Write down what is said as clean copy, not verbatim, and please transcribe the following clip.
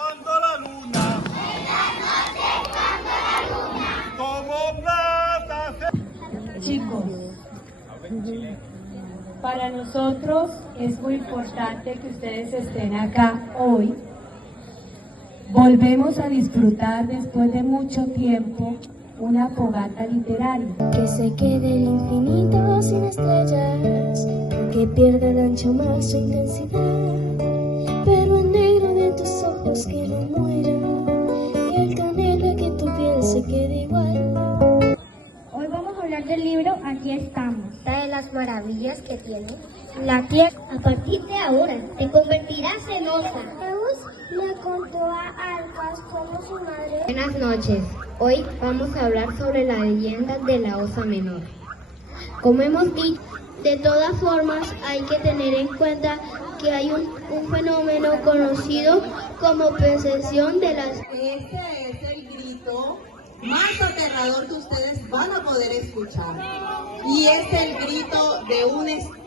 cuando la luna, como plata se... Chicos, para nosotros es muy importante que ustedes estén acá hoy. Volvemos a disfrutar después de mucho tiempo una fogata literaria. Que se quede el infinito sin estrellas, que pierda el ancho mar su intensidad, pero el negro de tus ojos que no muera, y el canela que tu piel se quede igual. Hoy vamos a hablar del libro Aquí estamos. De las maravillas que tiene La tierra. a partir de ahora te convertirás en osa. Zeus le contó a Alcas cómo su madre... Buenas noches. Hoy vamos a hablar sobre la leyenda de la osa menor. Como hemos dicho, de todas formas hay que tener en cuenta que hay un fenómeno conocido como percepción de las... Este es el grito más aterrador que ustedes van a poder escuchar. Y es el grito de un espanto.